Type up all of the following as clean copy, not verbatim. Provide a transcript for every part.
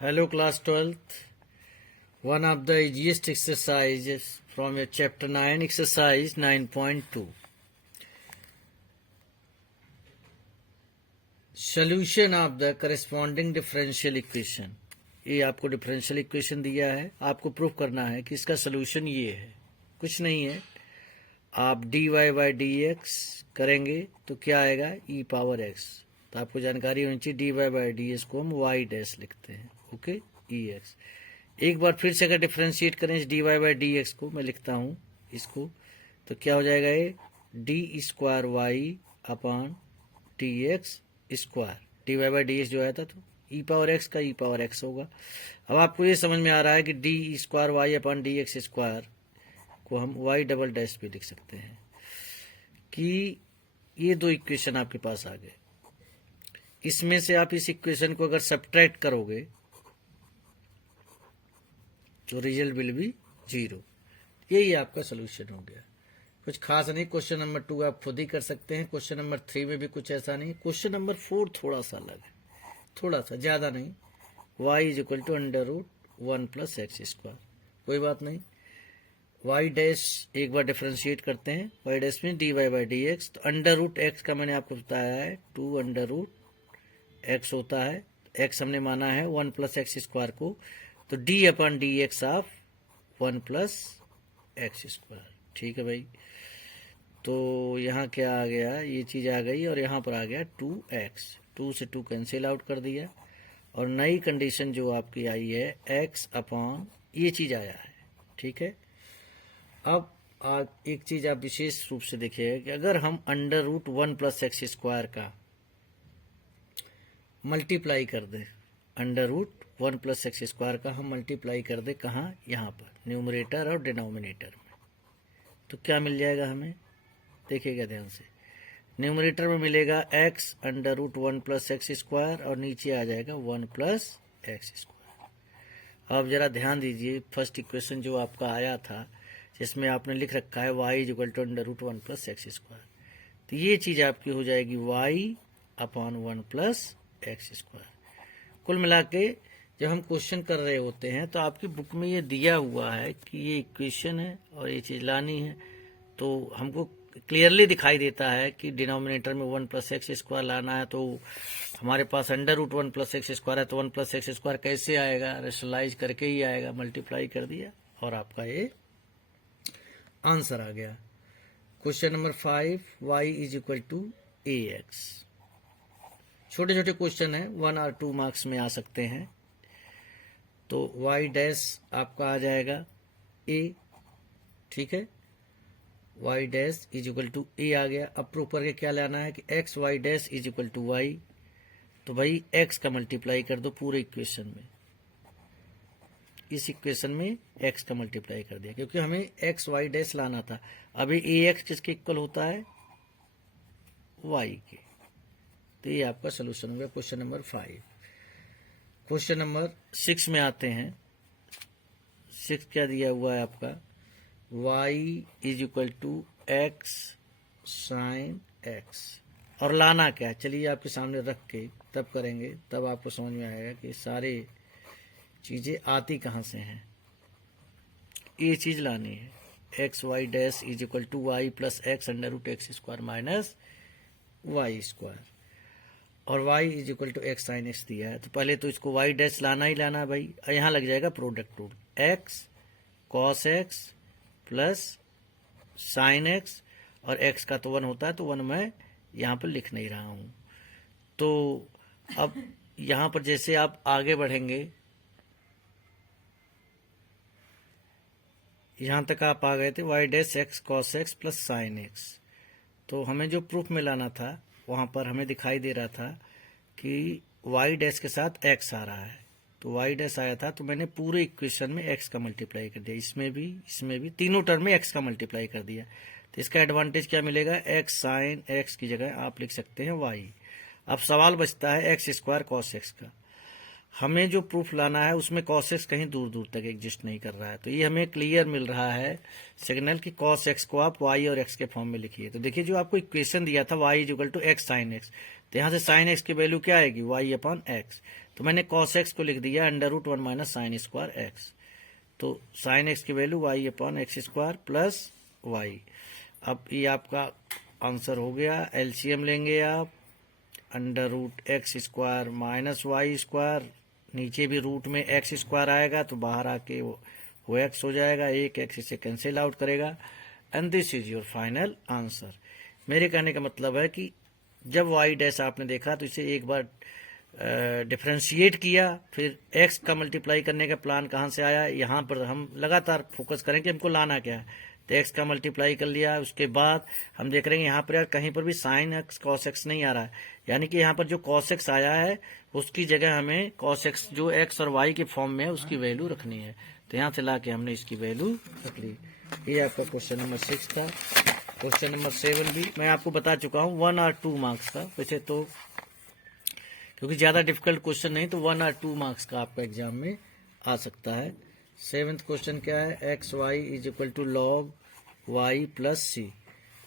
Hello class 12th. One of the easiest exercises from your chapter 9 exercise 9.2. Solution of the corresponding differential equation. ये आपको differential equation दिया है, आपको prove करना है कि इसका सोल्यूशन ये है, कुछ नहीं है। आप dy बाई डी एक्स करेंगे तो क्या आएगा, e पावर x। तो आपको जानकारी होनी चाहिए dy बाई डी एक्स को हम y डैश लिखते हैं, ओके, ex। एक बार फिर से अगर डिफ्रेंशिएट करें इस dy बाई डी एक्स को, मैं लिखता हूँ इसको, तो क्या हो जाएगा, ये d square y upon t x square, d y by d x जो आया था तो ई पावर एक्स का ई पावर एक्स होगा। अब आपको ये समझ में आ रहा है कि d square y upon d x square को हम वाई डबल डैश भी लिख सकते हैं, कि ये दो इक्वेशन आपके पास आ गए। इसमें से आप इस इक्वेशन को अगर सब्ट्रैक्ट करोगे तो रिजल्ट विल बी 0। यही आपका सोल्यूशन हो गया, कुछ खास नहीं। क्वेश्चन नंबर 2 आप खुद ही कर सकते हैं, क्वेश्चन नंबर 3 में भी कुछ ऐसा नहीं। क्वेश्चन नंबर 4 थोड़ा सा अलग है, थोड़ा सा, ज्यादा नहीं। y is equal to under root 1 plus x square, कोई बात नहीं। y डैश एक बार डिफ्रेंशिएट करते हैं, y डैश में d y by d x, तो अंडर रूट एक्स का मैंने आपको बताया है 2 अंडर रूट एक्स होता है, x हमने माना है 1 प्लस एक्स स्क्वायर को, तो d upon d x of 1 plus x square. ठीक है भाई, तो यहाँ क्या आ गया, ये चीज आ गई, और यहाँ पर आ गया 2x, 2 से 2 कैंसिल आउट कर दिया, और नई कंडीशन जो आपकी आई है x अपॉन ये चीज आया है। ठीक है, अब एक चीज आप विशेष रूप से देखिएगा कि अगर हम under root 1 plus x square का मल्टीप्लाई कर दें, under root 1 plus x square का हम मल्टीप्लाई कर दें कहाँ, यहाँ पर न्यूमरेटर और डिनोमिनेटर में, तो क्या मिल जाएगा हमें, देखिएगा ध्यान से। न्यूमरेटर में मिलेगा x under root 1 plus x square, और नीचे आ जाएगा 1 प्लस एक्स स्क्वायर। अब जरा ध्यान दीजिए, फर्स्ट इक्वेशन जो आपका आया था जिसमें आपने लिख रखा है y is equal to under root 1 plus x square, तो ये चीज आपकी हो जाएगी y upon 1 plus x square. कुल मिला के जब हम क्वेश्चन कर रहे होते हैं तो आपकी बुक में ये दिया हुआ है कि ये इक्वेशन है और ये चीज लानी है, तो हमको क्लियरली दिखाई देता है कि डिनोमिनेटर में 1 प्लस एक्स स्क्वायर लाना है, तो हमारे पास under root 1 plus x square है, तो 1 प्लस एक्स स्क्वायर कैसे आएगा, रेशनलाइज करके ही आएगा, मल्टीप्लाई कर दिया और आपका ये आंसर आ गया। Question number 5, y is equal to a x. छोटे छोटे क्वेश्चन है, 1 और 2 मार्क्स में आ सकते हैं, तो y डैश आपका आ जाएगा a। ठीक है, y dash is equal to a आ गया। अब प्रूव करके क्या लाना है कि x y dash is equal to y, तो भाई x का मल्टीप्लाई कर दो पूरे इक्वेशन में, इस इक्वेशन में x का मल्टीप्लाई कर दिया, क्योंकि हमें x y डैश लाना था। अभी ax किसके इक्वल होता है, y के, तो ये आपका सोल्यूशन हो गया क्वेश्चन नंबर 5। क्वेश्चन नंबर 6 में आते हैं। 6 क्या दिया हुआ है आपका, y is equal to x sine x, और लाना क्या है, चलिए आपके सामने रख के तब करेंगे, तब आपको समझ में आएगा कि सारे चीजें आती कहाँ से हैं। ये चीज लानी है, x y dash is equal to y plus x under root x square minus y square, और y is equal to x sine x दिया है, तो पहले तो इसको y डैश लाना ही लाना है भाई। यहाँ लग जाएगा product rule, x cos x plus sign x, और x का तो 1 होता है, तो 1 मैं यहाँ पर लिख नहीं रहा हूँ। तो अब यहाँ पर जैसे आप आगे बढ़ेंगे, यहाँ तक आप आ गए थे y dash x cos x plus sine x, तो हमें जो प्रूफ में लाना था वहाँ पर हमें दिखाई दे रहा था कि y डैश के साथ x आ रहा है, तो y डैश आया था, तो मैंने पूरे इक्वेशन में x का मल्टीप्लाई कर दिया, इसमें भी तीनों टर्म में x का मल्टीप्लाई कर दिया। तो इसका एडवांटेज क्या मिलेगा, x साइन x की जगह आप लिख सकते हैं y। अब सवाल बचता है एक्स स्क्वायर कॉस एक्स का। हमें जो प्रूफ लाना है उसमें cos x कहीं दूर दूर तक एग्जिस्ट नहीं कर रहा है, तो ये हमें क्लियर मिल रहा है सिग्नल कि cos x को आप y और x के फॉर्म में लिखिए। तो देखिए जो आपको इक्वेशन दिया था y is equal to x sine x, तो यहाँ से साइन x की वैल्यू क्या आएगी y अपॉन x, तो मैंने cos x को लिख दिया under root 1 minus sine square x, तो साइन x की value y upon x square plus y। अब ये आपका आंसर हो गया। एलसीएम लेंगे आप, under root x square minus y square, नीचे भी रूट में एक्स स्क्वायर आएगा तो बाहर आके वो एक्स हो जाएगा, एक एक्स इसे कैंसिल आउट करेगा, and this is your final answer. मेरे कहने का मतलब है कि जब वाई डैश आपने देखा तो इसे एक बार डिफ्रेंशिएट किया, फिर एक्स का मल्टीप्लाई करने का प्लान कहाँ से आया, यहाँ पर हम लगातार फोकस करें कि हमको लाना क्या है। तो एक्स का मल्टीप्लाई कर लिया, उसके बाद हम देख रहे हैं यहाँ पर यार कहीं पर भी साइन एक्स कॉस एक्स नहीं आ रहा है, यानी कि यहाँ पर जो कॉस एक्स आया है उसकी जगह हमें कॉस एक्स जो एक्स और वाई के फॉर्म में है उसकी वैल्यू रखनी है। तो यहाँ से ला के हमने इसकी वैल्यू रख ली। ये आपका क्वेश्चन नंबर 6 था। क्वेश्चन नंबर 7 भी मैं आपको बता चुका हूँ 1 और 2 मार्क्स का, वैसे तो क्योंकि ज़्यादा डिफिकल्ट क्वेश्चन नहीं तो 1 और 2 मार्क्स का आपका एग्जाम में आ सकता है। 7th क्वेश्चन क्या है, x y is equal to log y plus c.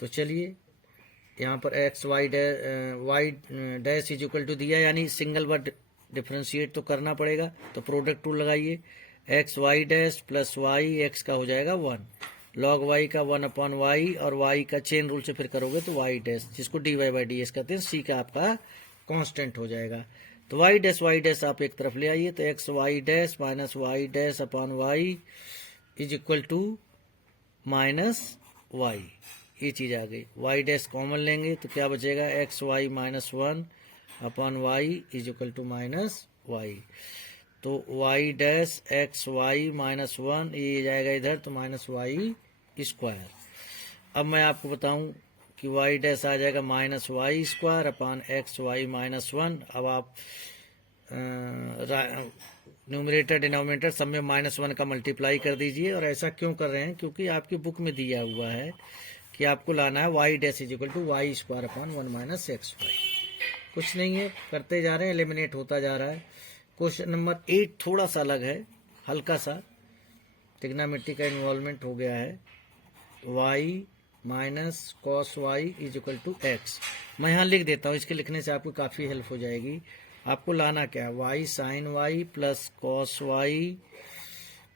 तो चलिए यहाँ पर x y dash is equal to दिया, यानी सिंगल वर्ड डिफ्रेंशिएट तो करना पड़ेगा, तो प्रोडक्ट टूल लगाइए। X y dash plus y, x का हो जाएगा 1, लॉग वाई का 1 अपॉन वाई, और वाई का चेन रूल से फिर करोगे तो वाई डैश, जिसको d y by d s कहते हैं, सी का आपका कांस्टेंट हो जाएगा। तो वाई डैश आप एक तरफ ले आइए, तो x y dash minus y dash upon y is equal to minus y, ये चीज आ गई। वाई डैश कॉमन लेंगे तो क्या बचेगा, x y minus 1 upon y is equal to minus y. तो y dash x y minus 1 ये जाएगा इधर, तो माइनस वाई स्क्वायर। अब मैं आपको बताऊं कि वाई डैश आ जाएगा minus y square upon x y minus 1। अब आप न्यूमरेटर डिनोमिनेटर सब में -1 का मल्टीप्लाई कर दीजिए। और ऐसा क्यों कर रहे हैं, क्योंकि आपकी बुक में दिया हुआ है कि आपको लाना है y dash is equal to y square upon 1 minus x y. कुछ नहीं है, करते जा रहे हैं, एलिमिनेट होता जा रहा है। क्वेश्चन नंबर 8 थोड़ा सा अलग है, हल्का सा ट्रिग्नोमेट्री का इन्वॉल्वमेंट हो गया है। Y minus cos y is equal to x, मैं यहाँ लिख देता हूँ, इसके लिखने से आपको काफ़ी हेल्प हो जाएगी। आपको लाना क्या है, y sine y plus cos y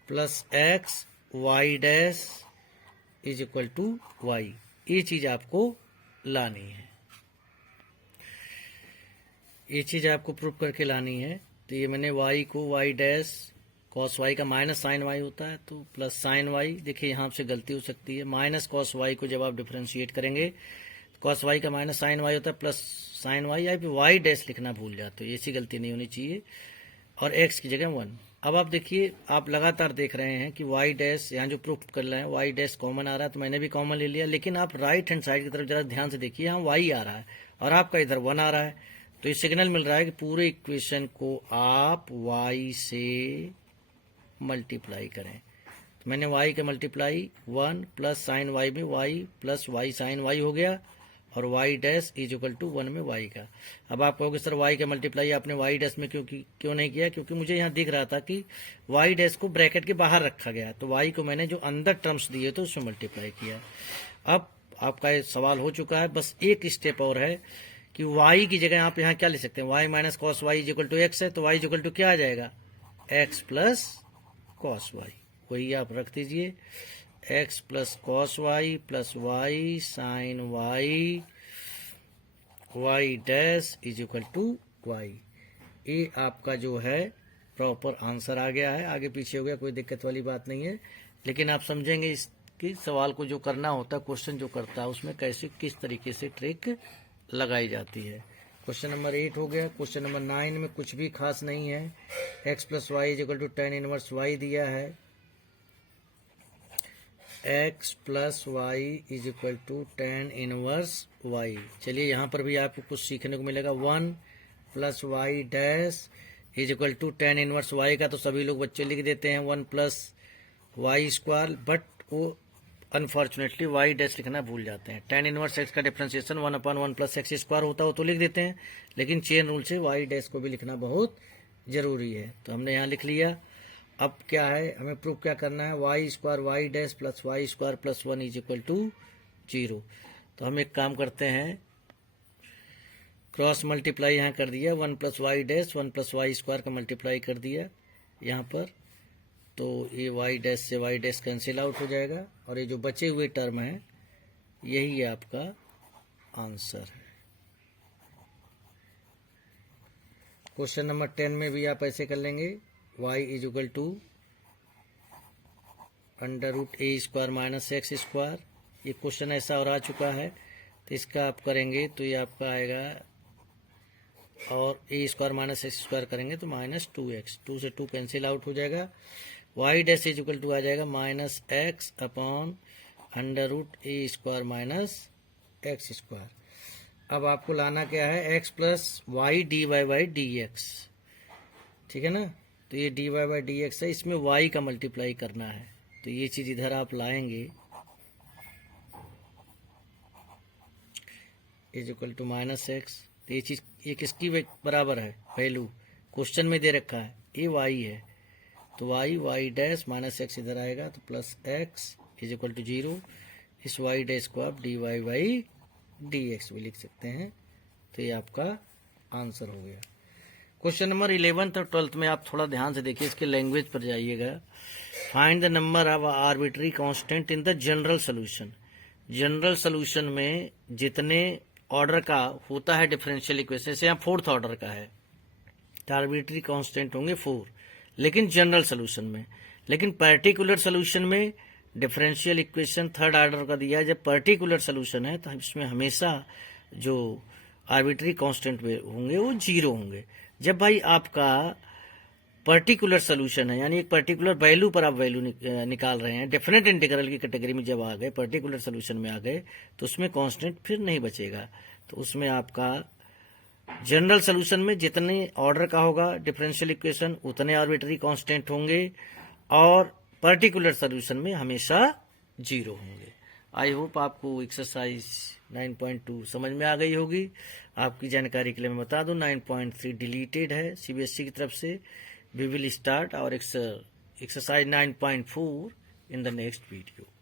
plus x y dash is equal to y, ये चीज आपको लानी है, ये चीज आपको प्रूफ करके लानी है। तो ये मैंने वाई को वाई डैश कॉस वाई का माइनस साइन वाई होता है तो प्लस साइन वाई, देखिए यहाँ से गलती हो सकती है, माइनस कॉस वाई को जब आप डिफ्रेंशिएट करेंगे कॉस वाई का माइनस साइन वाई होता है प्लस साइन वाई, या फिर वाई डैश लिखना भूल जाते हो, ऐसी गलती नहीं होनी चाहिए, और एक्स की जगह 1। अब आप देखिए, आप लगातार देख रहे हैं कि वाई डैश यहाँ जो प्रूफ कर रहे हैं वाई डैश कॉमन आ रहा है, तो मैंने भी कॉमन ले लिया, लेकिन आप राइट हैंड साइड की तरफ जरा ध्यान से देखिए, यहाँ वाई आ रहा है और आपका इधर 1 आ रहा है, तो ये सिग्नल मिल रहा है कि पूरे इक्वेशन को आप वाई से मल्टीप्लाई करें। तो मैंने वाई का मल्टीप्लाई 1 प्लस साइन वाई में y plus y sine y हो गया, और y dash is equal to 1 में वाई का। अब आप कहोगे सर वाई का मल्टीप्लाई आपने वाई डैश में क्यों नहीं किया, क्योंकि मुझे यहाँ दिख रहा था कि वाई डैश को ब्रैकेट के बाहर रखा गया, तो वाई को मैंने जो अंदर टर्म्स दिए तो उसमें मल्टीप्लाई किया। अब आपका ये सवाल हो चुका है, बस एक स्टेप और है कि वाई की जगह आप यहाँ क्या ले सकते हैं, y minus cos y is equal to x है, तो वाई इज इक्वल टू क्या आ जाएगा, एक्स प्लस कॉस वाई, वही आप रख दीजिए, x plus cos y plus y sine y y dash is equal to y. ये आपका जो है प्रॉपर आंसर आ गया है, आगे पीछे हो गया कोई दिक्कत वाली बात नहीं है, लेकिन आप समझेंगे इसकी सवाल को जो करना होता है, क्वेश्चन जो करता है उसमें कैसे किस तरीके से ट्रिक लगाई जाती है। क्वेश्चन नंबर 8 हो गया। क्वेश्चन नंबर 9 में कुछ भी खास नहीं है, x plus y is equal to tan inverse y दिया है, x plus y is equal to tan inverse y. चलिए यहाँ पर भी आपको कुछ सीखने को मिलेगा, 1 plus y dash is equal to tan inverse y का तो सभी लोग बच्चे लिख देते हैं 1 प्लस वाई स्क्वायर, बट वो अनफॉर्चुनेटली वाई डैश लिखना भूल जाते हैं। टेन इनवर्स एक्स का differentiation 1 upon 1 plus x square होता है वो तो लिख देते हैं, लेकिन चेन रूल से वाई डैश को भी लिखना बहुत जरूरी है, तो हमने यहाँ लिख लिया। अब क्या है, हमें प्रूफ क्या करना है, y square y dash plus y square plus 1 is equal to 0। तो हम एक काम करते हैं, क्रॉस मल्टीप्लाई यहाँ कर दिया, 1 plus y dash 1 plus y square का मल्टीप्लाई कर दिया यहाँ पर, तो ये वाई डैश से वाई डैश कैंसिल आउट हो जाएगा, और ये जो बचे हुए टर्म है यही आपका आंसर है। क्वेश्चन नंबर 10 में भी आप ऐसे कर लेंगे, y is equal to under root a square minus x square. ये क्वेश्चन ऐसा और आ चुका है, तो इसका आप करेंगे तो ये आपका आएगा, और ए स्क्वायर माइनस एक्स स्क्वायर करेंगे तो माइनस 2x, 2 से 2 कैंसिल आउट हो जाएगा। y dash is equal to आ जाएगा minus x upon under root a square minus x square. अब आपको लाना क्या है, x plus y d y by d x, ठीक है ना। तो ये d y by d x है, इसमें y का मल्टीप्लाई करना है, तो ये चीज़ इधर आप लाएंगे, is equal to minus x. तो ये चीज़ ये किसकी बराबर है, वैल्यू क्वेश्चन में दे रखा है, ये y है, तो वाई डैश माइनस एक्स इधर आएगा, तो plus x is equal to 0। इस y डैश को आप d y by d x भी लिख सकते हैं, तो ये आपका आंसर हो गया। क्वेश्चन नंबर 11 और 12 में आप थोड़ा ध्यान से देखिए, इसके लैंग्वेज पर जाइएगा। Find the number of arbitrary constant in the general solution. General solution में जितने ऑर्डर का होता है डिफरेंशियल इक्वेशन, जैसे यहाँ 4th ऑर्डर का है, तो आर्बिट्री कांस्टेंट होंगे 4, लेकिन जनरल सोल्यूशन में। लेकिन पर्टिकुलर सोल्यूशन में डिफरेंशियल इक्वेशन 3rd ऑर्डर का दिया है, जब पर्टिकुलर सोल्यूशन है तो इसमें हमेशा जो आर्बिट्री कांस्टेंट होंगे वो 0 होंगे। जब भाई आपका पर्टिकुलर सोल्यूशन है, यानी एक पर्टिकुलर वैल्यू पर आप वैल्यू निकाल रहे हैं, डेफिनेट इंटीग्रल की कैटेगरी में जब आ गए, पर्टिकुलर सोल्यूशन में आ गए, तो उसमें कांस्टेंट फिर नहीं बचेगा। तो उसमें आपका जनरल सोल्यूशन में जितने ऑर्डर का होगा डिफरेंशियल इक्वेशन उतने आर्बिट्री कांस्टेंट होंगे, और पर्टिकुलर सोल्यूशन में हमेशा 0 होंगे। आई होप आपको एक्सरसाइज 9.2 समझ में आ गई होगी। आपकी जानकारी के लिए मैं बता दूं 9.3 डिलीटेड है सीबीएसई की तरफ से। वी विल स्टार्ट और exercise 9.4 in the next video.